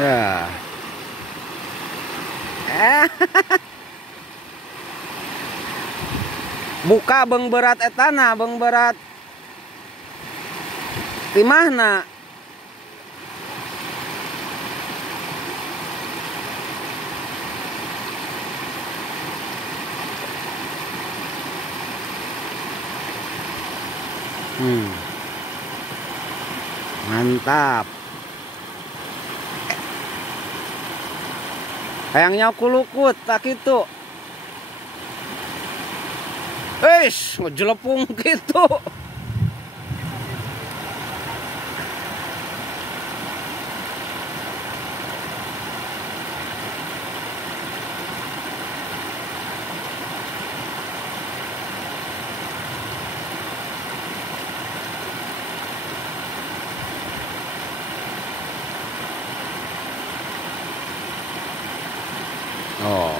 Ya. Buka beng berat etana, beng berat timahna. Mantap. Hayangnya kulukut tak gitu. Ngejelepung gitu. Oh.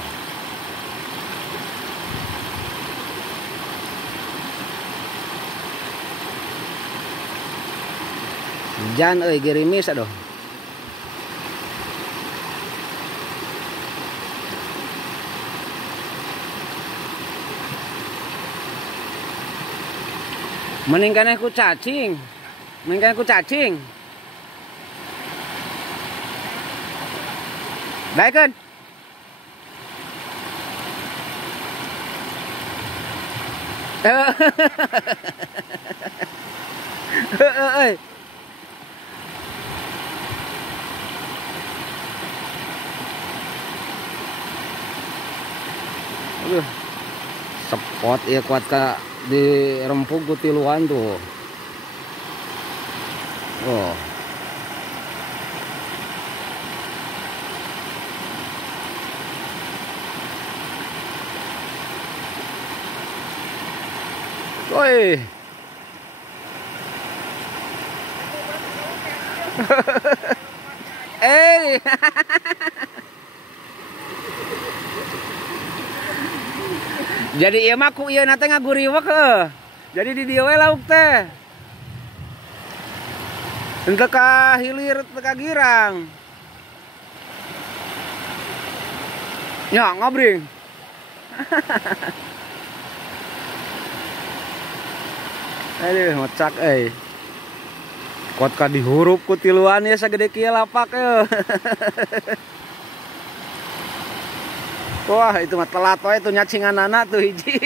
Hujan gerimis aduh. Mending keneh ku cacing. Mending keneh ku cacing. Baikkan. Sepot ya kuat ka di rempuk ku tiluan tuh. Oh. Woi. Jadi ieu mah ku ieu na teh ngaguriwek heuh. Jadi di dieu we lauk teh. Henteu ka hilir teu ka girang. Nya ngabring. Aduh ngocak Kuat ka dihurup ku tiluan ya sagede kieu lapak euy. Wah, itu mah telat wae tuh nyacinganana tuh hiji.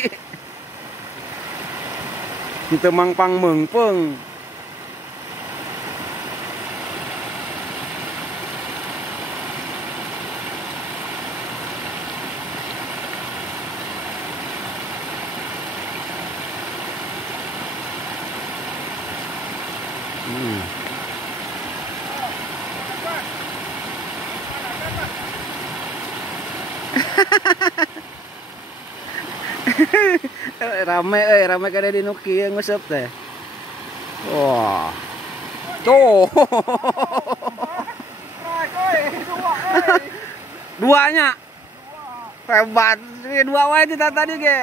Itu mangpang meungpeung. Rame kada di nu kieu nguseup teh. Wah. Tuh. Duanya. Hebat. Dua wae kita tadi ge.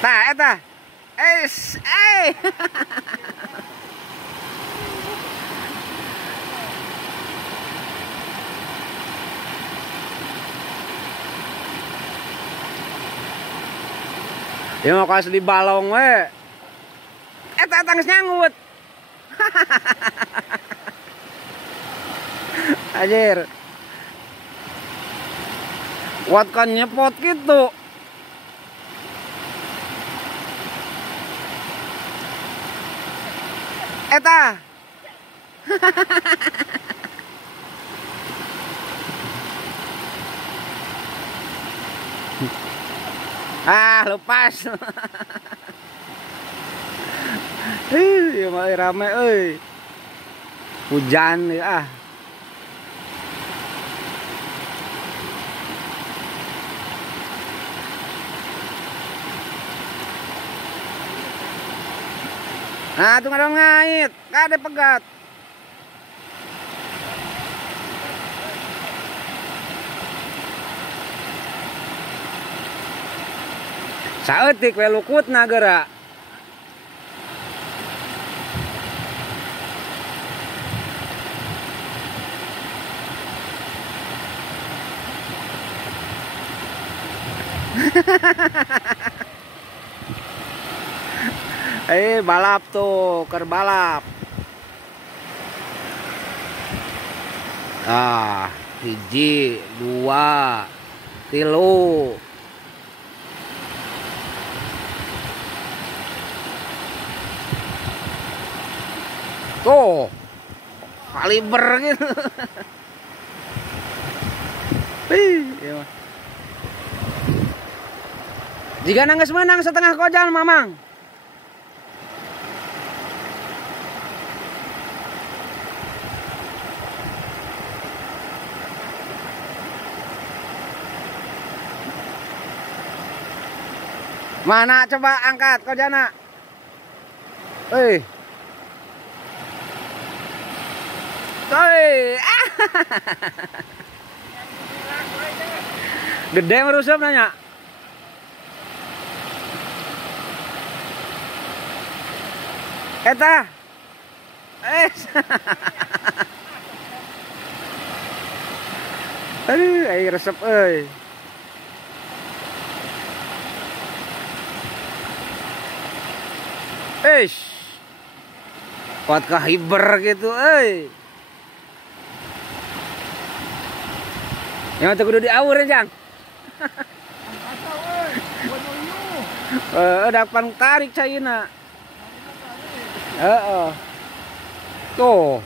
Tah eta. Ya mau kasih di balong we. Eta geus nyangut. Anjir. Kuat kan nyepot gitu. Eta. Lepas. Ya mah rame euy. Hujan ya. Nah, tuh ngadong ngait, kade pegat. Saeutik we lukutna geura. Balap tuh, ker balap. Hiji, 2, 3. Tuh, kaliber gitu. Iya. Jika nangis menang setengah kojal, Mamang. Mana coba angkat kojana. Gede merusup nanya. Eta. Aduh, resep euy. Kuat kahiber gitu euy. Yang tuh kudu diawur ya, Jang. Udah pan tarik caina. Tuh.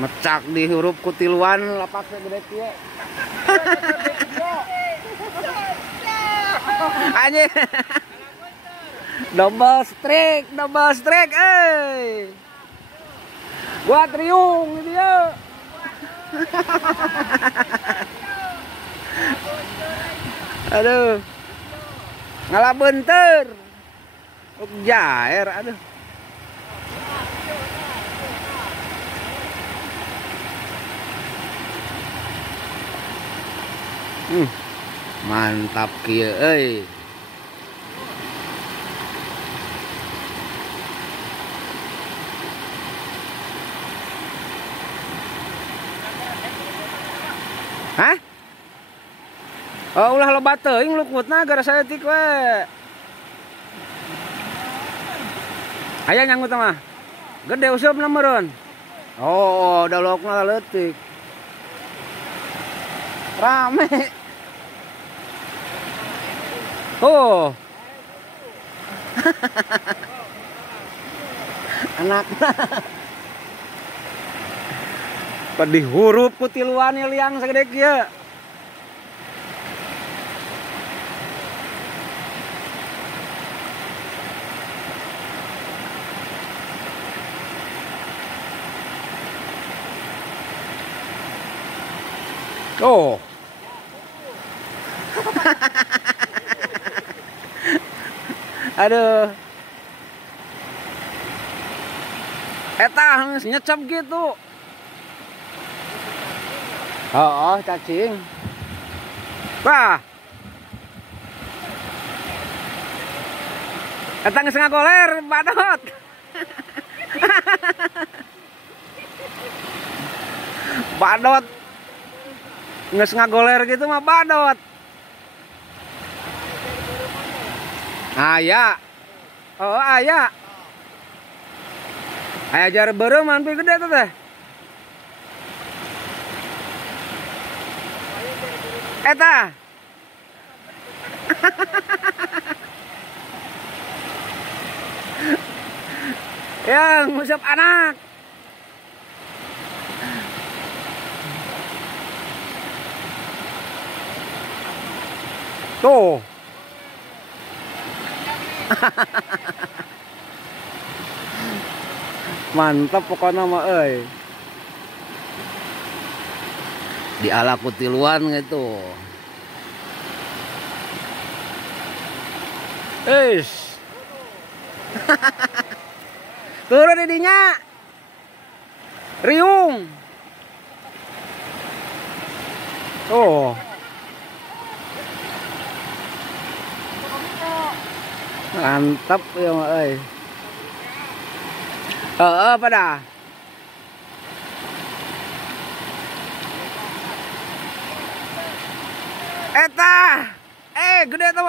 Mecak di huruf kutiluan lapak gede kieu. Anjing. Double strike, Gua triung dia. Aduh. Ngalah bentar. Jair, aduh. Mantap kieu euy. Hah? Oh, ulah loba teuing lukutna gara saeutik we. Aya nyanggut mah. Gede usupna meureun. Oh, dalokna leutik. Rame. Oh. Anakna. Pada huruf kutiluan liang segede kieu. Oh. Aduh. Eta geus nyecep gitu. Oh, cacing. Wah. Eta geus ngagoler, badot. Badot. Geus ngagoler gitu mah badot. Aya. Oh, aya. Aya jar beureum man pi gede tuh teh. Eta. Ya, ngusap anak. Tuh. Mantap pokoknya mah euy. Di ala kutiluan gitu. Turun didinya. Riung. Oh. Mantap ya mak euy. Pada. Eta. Gede tuh,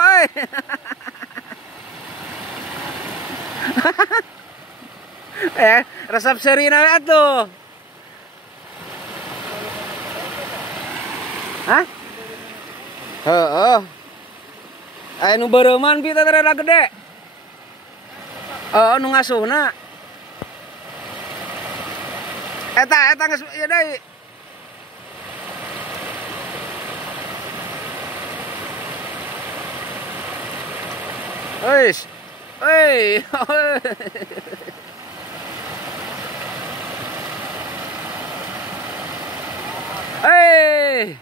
eh. Resep serina tuh. Hah? Heeh. Nu beureman bi teh rada gede. Nu ngasuhna. Eta geus ieu deui. Euis. Hei. Hei.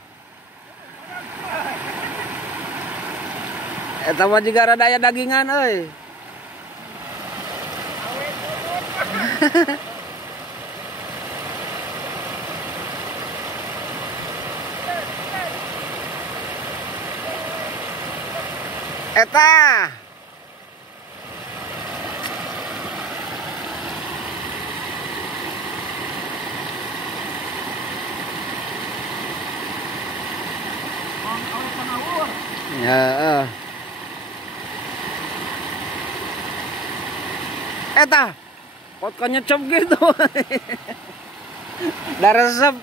Eta mah juga rada aya dagingan euy. Eta. Ya, Eta, kok nyecep gitu. Dah resep.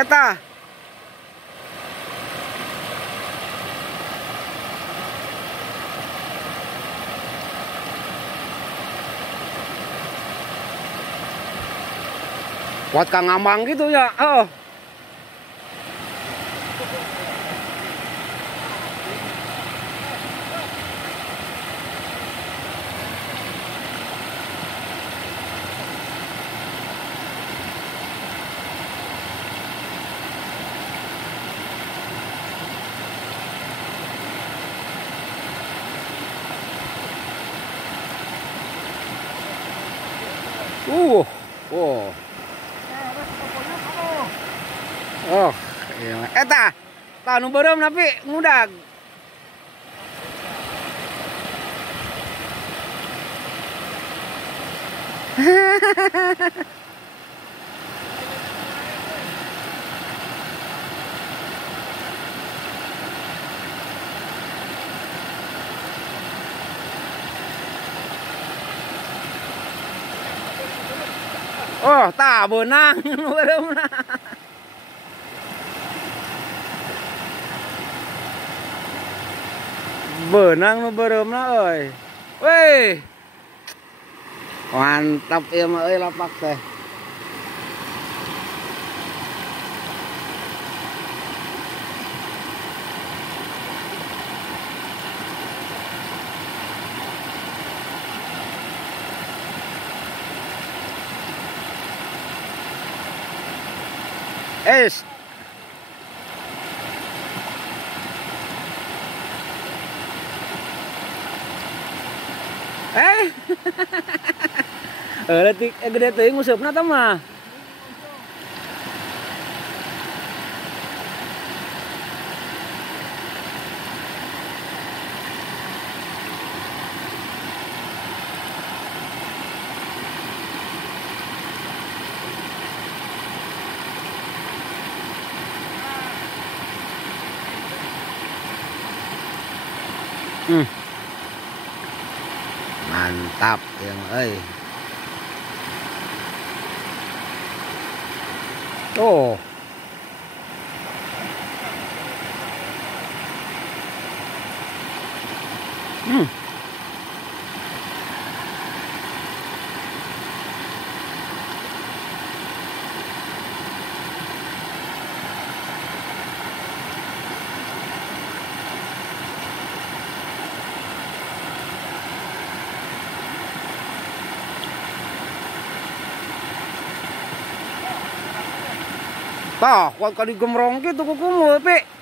Eta. Kuat Kang Ngambang gitu ya. Oh. Oh. Oh, iya. Eta, tah nu beureum tapi ngudag. Oh, tah beunang nu beureumna. Beunang nu beureumna euy. Weh. Mantap ieu mah euy lapak teh. Es. Letik gede teuing ngusupna teh mah. Mantap yang euy. Oh. Tah, kuat ka digemrong kitu ku kumul, Pi.